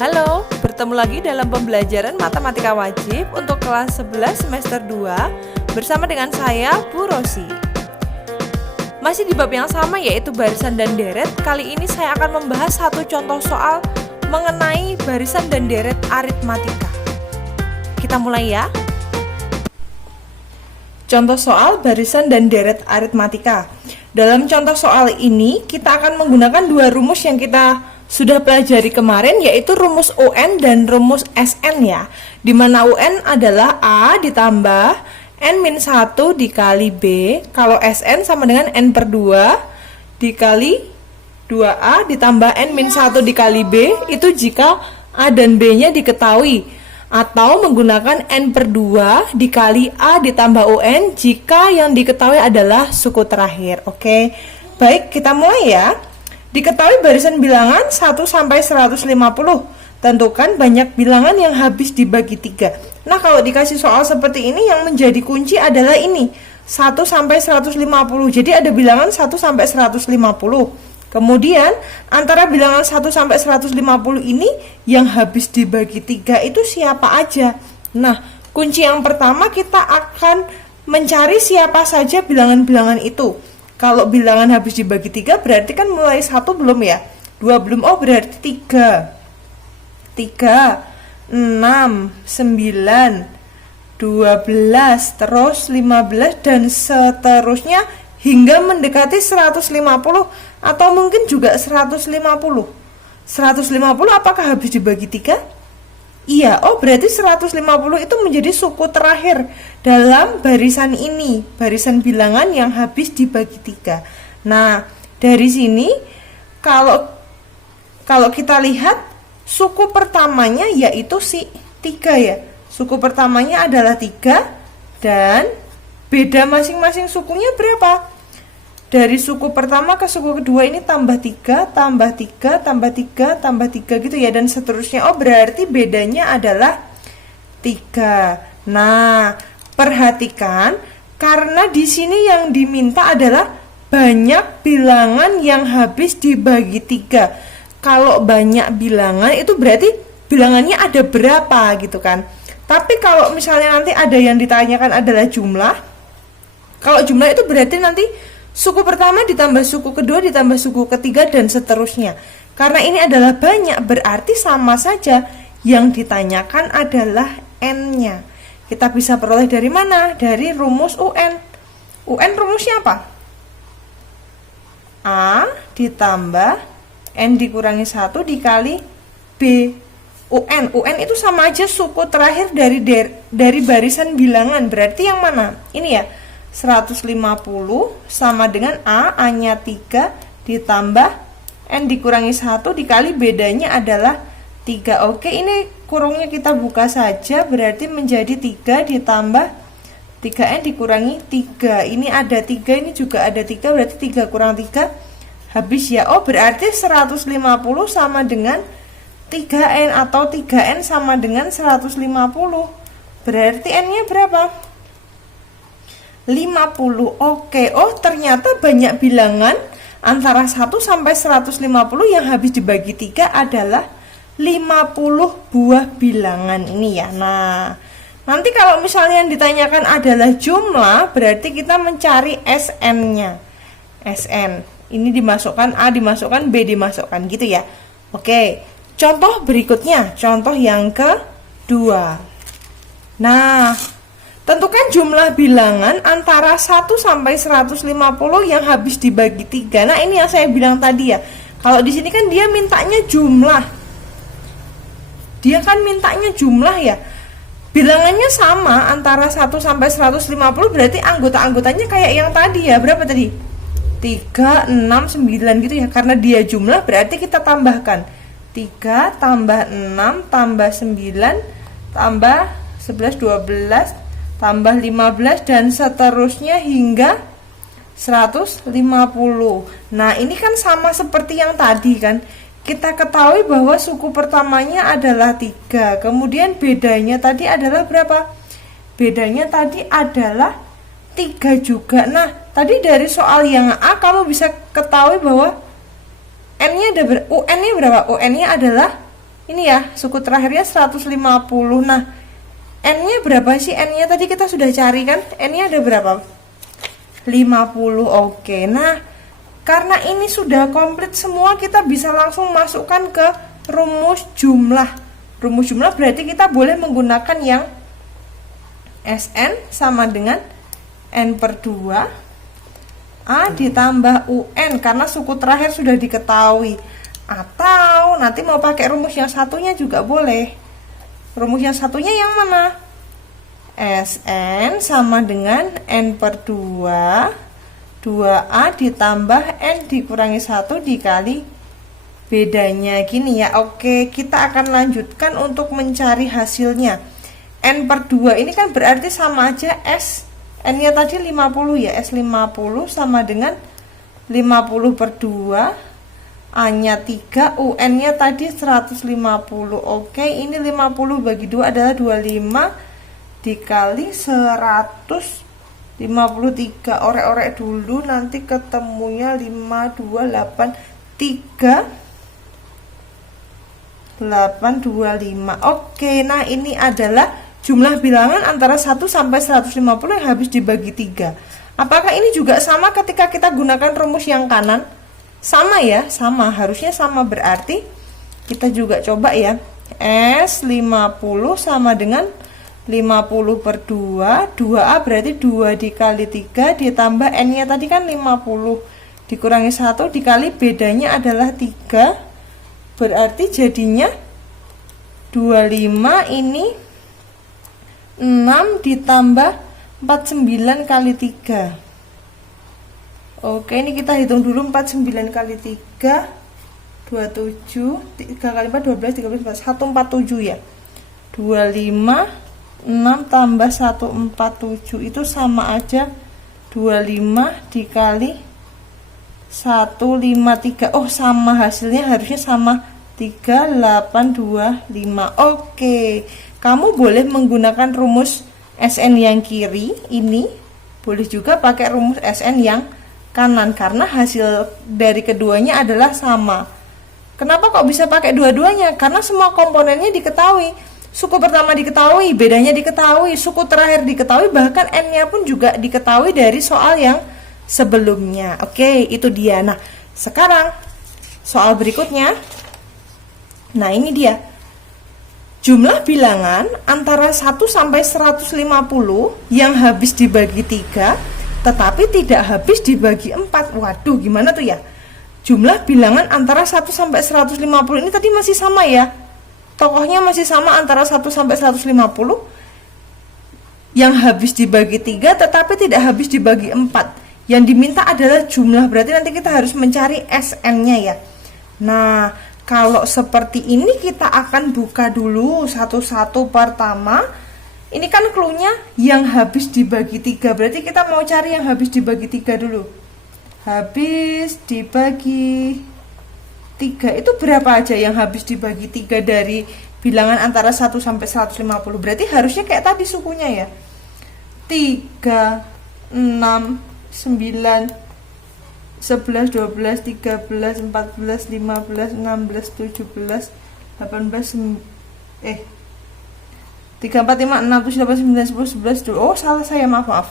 Halo, bertemu lagi dalam pembelajaran matematika wajib untuk kelas 11 semester 2 bersama dengan saya, Bu Rosi. Masih di bab yang sama yaitu barisan dan deret. Kali ini saya akan membahas satu contoh soal mengenai barisan dan deret aritmatika. Kita mulai ya. Contoh soal barisan dan deret aritmatika. Dalam contoh soal ini kita akan menggunakan dua rumus yang kita sudah pelajari kemarin, yaitu rumus UN dan rumus SN ya. Dimana UN adalah A ditambah N-1 dikali B. Kalau SN sama dengan N/2 dikali 2A ditambah N-1 dikali B. Itu jika A dan B-nya diketahui. Atau menggunakan N/2 dikali A ditambah UN jika yang diketahui adalah suku terakhir. Oke, baik, kita mulai ya. Diketahui barisan bilangan 1 sampai 150. Tentukan banyak bilangan yang habis dibagi 3. Nah, kalau dikasih soal seperti ini, yang menjadi kunci adalah ini, 1 sampai 150. Jadi ada bilangan 1 sampai 150. Kemudian antara bilangan 1 sampai 150 ini yang habis dibagi 3 itu siapa aja? Nah, kunci yang pertama kita akan mencari siapa saja bilangan-bilangan itu. Kalau bilangan habis dibagi 3 berarti kan mulai 1 belum ya? 2 belum, oh berarti 3, 6, 9, 12, terus 15 dan seterusnya hingga mendekati 150 atau mungkin juga 150. 150 apakah habis dibagi 3? Iya, oh berarti 150 itu menjadi suku terakhir dalam barisan ini, barisan bilangan yang habis dibagi 3. Nah, dari sini kalau kita lihat suku pertamanya yaitu si 3 ya. Suku pertamanya adalah 3 dan beda masing-masing sukunya berapa? Dari suku pertama ke suku kedua ini tambah 3, tambah 3, tambah 3, tambah 3 gitu ya, dan seterusnya. Oh, berarti bedanya adalah 3. Nah, perhatikan karena di sini yang diminta adalah banyak bilangan yang habis dibagi 3. Kalau banyak bilangan itu berarti bilangannya ada berapa gitu kan. Tapi kalau misalnya nanti ada yang ditanyakan adalah jumlah, kalau jumlah itu berarti nanti suku pertama ditambah suku kedua ditambah suku ketiga dan seterusnya. Karena ini adalah banyak, berarti sama saja yang ditanyakan adalah N-nya. Kita bisa peroleh dari mana? Dari rumus UN. UN rumusnya apa? A ditambah N dikurangi 1 dikali B. UN itu sama aja suku terakhir dari barisan bilangan. Berarti yang mana? Ini ya. 150 sama dengan A-nya 3 ditambah N dikurangi 1 dikali bedanya adalah 3. Oke, ini kurungnya kita buka saja, berarti menjadi 3 ditambah 3N dikurangi 3. Ini ada 3, ini juga ada 3, berarti 3 kurang 3 habis ya. Oh, berarti 150 sama dengan 3N atau 3N sama dengan 150. Berarti N-nya berapa? 50. Oke, oh ternyata banyak bilangan antara 1 sampai 150 yang habis dibagi 3 adalah 50 buah bilangan ini ya. Nah, nanti kalau misalnya yang ditanyakan adalah jumlah, berarti kita mencari SN-nya. SN, ini dimasukkan, A dimasukkan, B dimasukkan gitu ya. Oke, contoh berikutnya, contoh yang kedua. Nah, tentukan jumlah bilangan antara 1 sampai 150 yang habis dibagi 3. Nah, ini yang saya bilang tadi ya. Kalau di sini kan dia mintanya jumlah. Dia kan mintanya jumlah ya. Bilangannya sama antara 1 sampai 150, berarti anggota-anggotanya kayak yang tadi ya. Berapa tadi? 3, 6, 9 gitu ya. Karena dia jumlah berarti kita tambahkan 3 tambah 6 tambah 9 tambah 11, 12 tambah 15 dan seterusnya hingga 150. Nah, ini kan sama seperti yang tadi kan. Kita ketahui bahwa suku pertamanya adalah 3. Kemudian bedanya tadi adalah berapa? Bedanya tadi adalah 3 juga. Nah, tadi dari soal yang A kamu bisa ketahui bahwa N-nya ada UN-nya berapa? UN-nya adalah Ini ya, suku terakhirnya 150. Nah, N-nya berapa sih? N-nya tadi kita sudah cari kan? N-nya ada berapa? 50. Oke. Nah, karena ini sudah komplit semua, kita bisa langsung masukkan ke rumus jumlah. Rumus jumlah berarti kita boleh menggunakan yang Sn sama dengan N per 2 A ditambah UN, karena suku terakhir sudah diketahui. Atau nanti mau pakai rumus yang satunya juga boleh. Rumus yang satunya yang mana? Sn sama dengan N per 2A ditambah N dikurangi 1 dikali bedanya, gini ya. Oke, kita akan lanjutkan untuk mencari hasilnya. N per 2 ini kan berarti sama aja S, N-nya tadi 50 ya, S50 sama dengan 50 per 2, A-nya 3, UN-nya tadi 150. Oke, ini 50 bagi 2 adalah 25 dikali 153. Orek-orek dulu, nanti ketemunya 528 Oke, nah ini adalah jumlah bilangan antara 1 sampai 150 yang habis dibagi 3. Apakah ini juga sama ketika kita gunakan rumus yang kanan? Sama ya, sama, harusnya sama. Berarti kita juga coba ya. S50 sama dengan 50 per 2, 2A berarti 2 dikali 3 ditambah N-nya tadi kan 50 dikurangi 1 dikali bedanya adalah 3. Berarti jadinya 25 ini 6 ditambah 49 kali 3. Oke, ini kita hitung dulu. 49 kali 3 27, 3 kali 4 12, 13, 14, 147 ya. 25 6 tambah 147 itu sama aja 25 dikali 153. Oh, sama, hasilnya harusnya sama, 3825. Oke, kamu boleh menggunakan rumus Sn yang kiri ini, boleh juga pakai rumus Sn yang kanan karena hasil dari keduanya adalah sama. Kenapa kok bisa pakai dua-duanya? Karena semua komponennya diketahui. Suku pertama diketahui, bedanya diketahui, suku terakhir diketahui, bahkan N-nya pun juga diketahui dari soal yang sebelumnya. Oke, itu dia. Nah, sekarang soal berikutnya. Nah, ini dia. Jumlah bilangan antara 1 sampai 150 yang habis dibagi 3 tetapi tidak habis dibagi 4. Waduh, gimana tuh ya? Jumlah bilangan antara 1 sampai 150 ini tadi masih sama ya. Tokohnya masih sama antara 1 sampai 150 yang habis dibagi 3 tetapi tidak habis dibagi 4. Yang diminta adalah jumlah, berarti nanti kita harus mencari Sn-nya ya. Nah, kalau seperti ini kita akan buka dulu satu-satu. Pertama, ini kan clue-nya yang habis dibagi 3, berarti kita mau cari yang habis dibagi 3 dulu. Habis dibagi 3 itu berapa aja yang habis dibagi 3 dari bilangan antara 1 sampai 150? Berarti harusnya kayak tadi sukunya ya. 3, 6, 9, 11, 12, 13, 14, 15, 16, 17, 18, 3, 4, 5, 6, 7, 8, 9, 10, 11, 12. Oh, salah saya, maaf.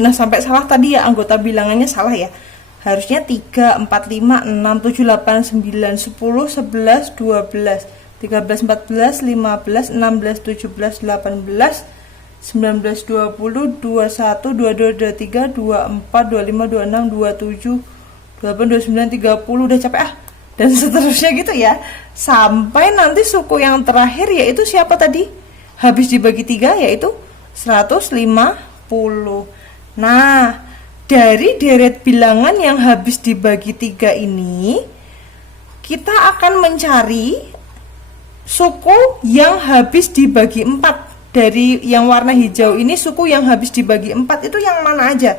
Nah, sampai salah tadi ya, anggota bilangannya salah ya. Harusnya 3, 4, 5, 6, 7, 8, 9, 10, 11, 12, 13, 14, 15, 16, 17, 18, 19, 20, 21, 22, 23, 24, 25, 26, 27, 28, 29, 30. Udah capek ah. Dan seterusnya gitu ya. Sampai nanti suku yang terakhir yaitu siapa tadi? Habis dibagi 3 yaitu 150. Nah, dari deret bilangan yang habis dibagi 3 ini, kita akan mencari suku yang habis dibagi 4. Dari yang warna hijau ini, suku yang habis dibagi 4 itu yang mana aja?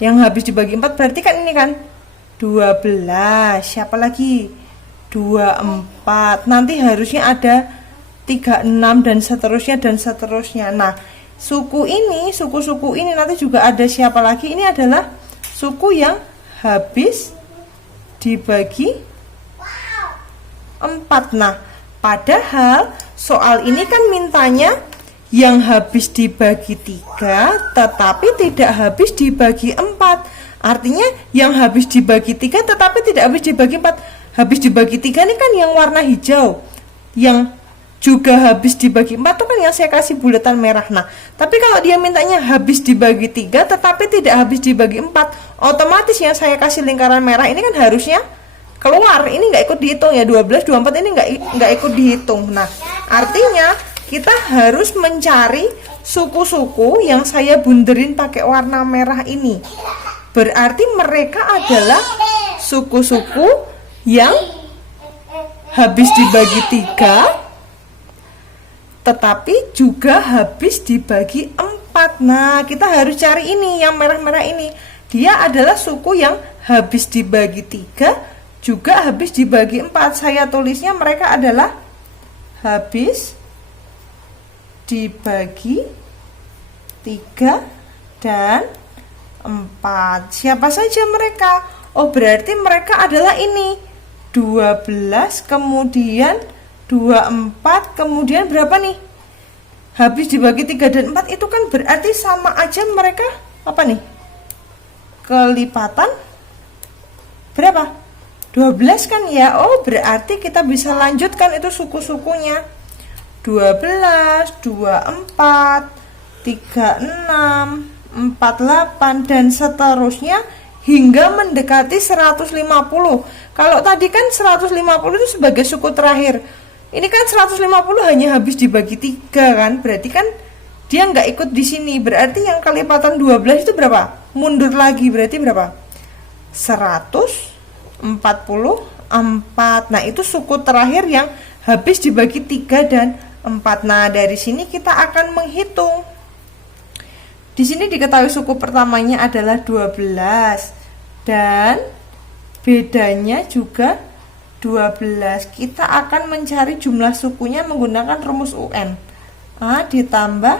Yang habis dibagi 4 berarti kan ini kan 12. Siapa lagi? 24. Nanti harusnya ada 36 dan seterusnya. Nah, suku-suku ini nanti juga ada siapa lagi? Ini adalah suku yang habis dibagi 4. Nah, padahal soal ini kan mintanya yang habis dibagi 3 tetapi tidak habis dibagi 4. Artinya yang habis dibagi 3 tetapi tidak habis dibagi 4. Habis dibagi 3 ini kan yang warna hijau. Yang juga habis dibagi 4 itu kan yang saya kasih bulatan merah. Nah, tapi kalau dia mintanya habis dibagi 3 tetapi tidak habis dibagi 4, otomatis yang saya kasih lingkaran merah ini kan harusnya keluar. Ini nggak ikut dihitung ya, 12, 24 ini nggak ikut dihitung. Nah, artinya kita harus mencari suku-suku yang saya bunderin pakai warna merah ini. Berarti mereka adalah suku-suku yang habis dibagi 3 tetapi juga habis dibagi 4. Nah, kita harus cari ini, yang merah-merah ini. Dia adalah suku yang habis dibagi 3, juga habis dibagi 4. Saya tulisnya mereka adalah habis dibagi 3 dan 4. Siapa saja mereka? Oh, berarti mereka adalah ini. 12, kemudian 24, kemudian berapa nih? Habis dibagi 3 dan 4 itu kan berarti sama aja mereka apa nih? Kelipatan berapa? 12 kan ya. Oh, berarti kita bisa lanjutkan itu suku-sukunya. 12, 24, 36, 48 dan seterusnya hingga mendekati 150. Kalau tadi kan 150 itu sebagai suku terakhir. Ini kan 150 hanya habis dibagi 3 kan, berarti kan dia nggak ikut di sini. Berarti yang kelipatan 12 itu berapa? Mundur lagi, berarti berapa? 144. Nah, itu suku terakhir yang habis dibagi 3 dan 4. Nah, dari sini kita akan menghitung. Di sini diketahui suku pertamanya adalah 12 dan bedanya juga 12. Kita akan mencari jumlah sukunya menggunakan rumus UN. A ditambah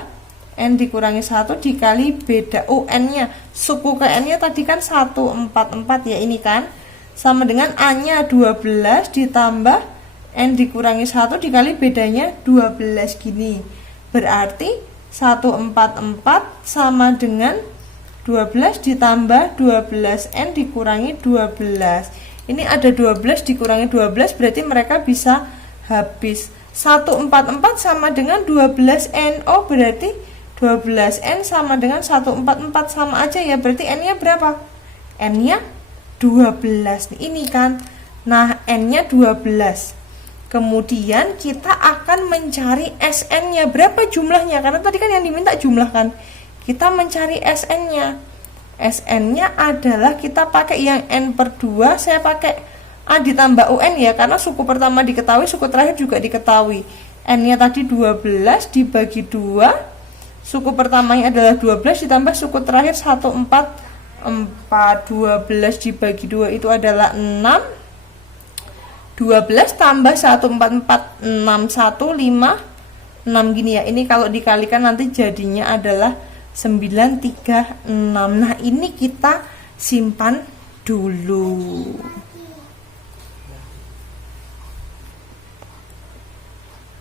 N dikurangi 1 dikali beda UN-nya. Suku ke N-nya tadi kan 144 ya, ini kan. Sama dengan A-nya 12 ditambah N dikurangi 1 dikali bedanya 12 gini. Berarti 144 sama dengan 12 ditambah 12N dikurangi 12. Ini ada 12 dikurangi 12, berarti mereka bisa habis. 144 sama dengan 12N. Oh, berarti 12N sama dengan 144 sama aja ya. Berarti N-nya berapa? N-nya 12. Ini kan. Nah, N-nya 12. Kemudian kita akan mencari SN-nya. Berapa jumlahnya? Karena tadi kan yang diminta jumlah kan. Kita mencari SN-nya. SN-nya adalah kita pakai yang N/2, saya pakai A ditambah UN ya, karena suku pertama diketahui, suku terakhir juga diketahui. N-nya tadi 12 dibagi 2, suku pertamanya adalah 12 ditambah suku terakhir 144. 12 dibagi 2 itu adalah 6. 12 tambah 144, 615, 6 gini ya. Ini kalau dikalikan nanti jadinya adalah 936. Nah, ini kita simpan dulu.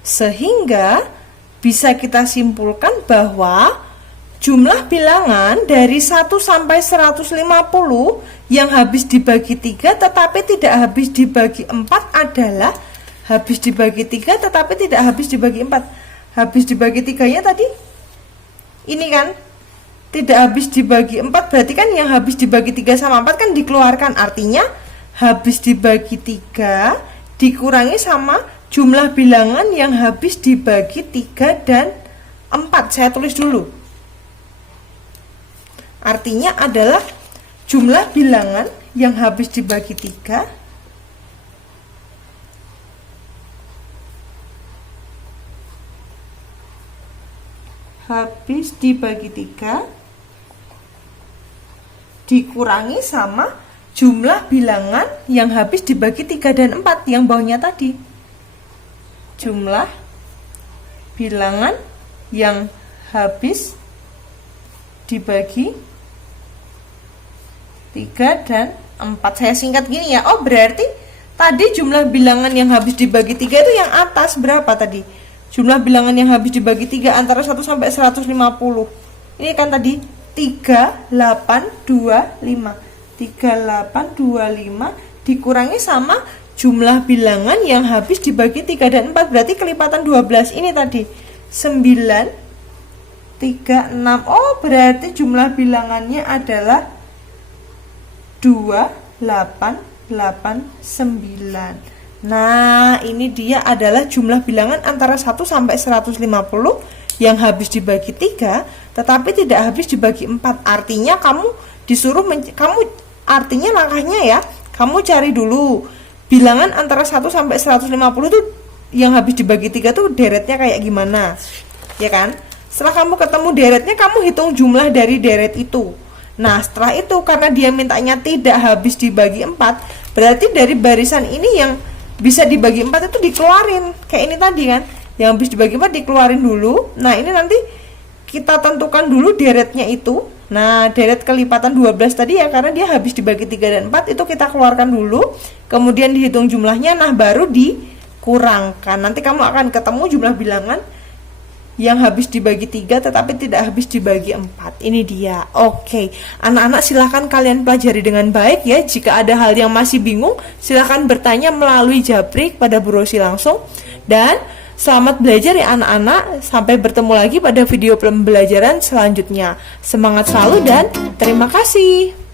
Sehingga bisa kita simpulkan bahwa jumlah bilangan dari 1 sampai 150 yang habis dibagi 3 tetapi tidak habis dibagi 4 adalah habis dibagi 3 tetapi tidak habis dibagi 4. Habis dibagi 3-nya tadi ini kan tidak habis dibagi 4, berarti kan yang habis dibagi 3 sama 4 kan dikeluarkan. Artinya habis dibagi 3 dikurangi sama jumlah bilangan yang habis dibagi 3 dan 4. Saya tulis dulu. Artinya adalah jumlah bilangan yang habis dibagi 3 habis dibagi 3 dikurangi sama jumlah bilangan yang habis dibagi 3 dan 4 yang bawahnya tadi. Jumlah bilangan yang habis dibagi 3 dan 4. Saya singkat gini ya. Oh, berarti tadi jumlah bilangan yang habis dibagi 3 itu yang atas berapa tadi? Jumlah bilangan yang habis dibagi 3 antara 1 sampai 150. Ini kan tadi 3825. 3825 dikurangi sama jumlah bilangan yang habis dibagi 3 dan 4, berarti kelipatan 12 ini tadi 9 3 6. Oh, berarti jumlah bilangannya adalah 2889. Nah, ini dia adalah jumlah bilangan antara 1 sampai 150 yang habis dibagi 3 tetapi tidak habis dibagi 4. Artinya kamu disuruh artinya langkahnya ya, kamu cari dulu bilangan antara 1 sampai 150 tuh yang habis dibagi 3 tuh deretnya kayak gimana, ya kan? Setelah kamu ketemu deretnya, kamu hitung jumlah dari deret itu. Nah, setelah itu karena dia mintanya tidak habis dibagi 4, berarti dari barisan ini yang bisa dibagi 4 itu dikeluarin. Kayak ini tadi kan, yang habis dibagi 4 dikeluarin dulu. Nah, ini nanti kita tentukan dulu deretnya itu. Nah, deret kelipatan 12 tadi ya, karena dia habis dibagi 3 dan 4, itu kita keluarkan dulu, kemudian dihitung jumlahnya, nah baru dikurangkan. Nanti kamu akan ketemu jumlah bilangan yang habis dibagi 3 tetapi tidak habis dibagi 4. Ini dia. Oke, anak-anak silahkan kalian pelajari dengan baik ya. Jika ada hal yang masih bingung, silahkan bertanya melalui Japri pada Bu Rosi langsung. Dan selamat belajar ya anak-anak. Sampai bertemu lagi pada video pembelajaran selanjutnya. Semangat selalu dan terima kasih.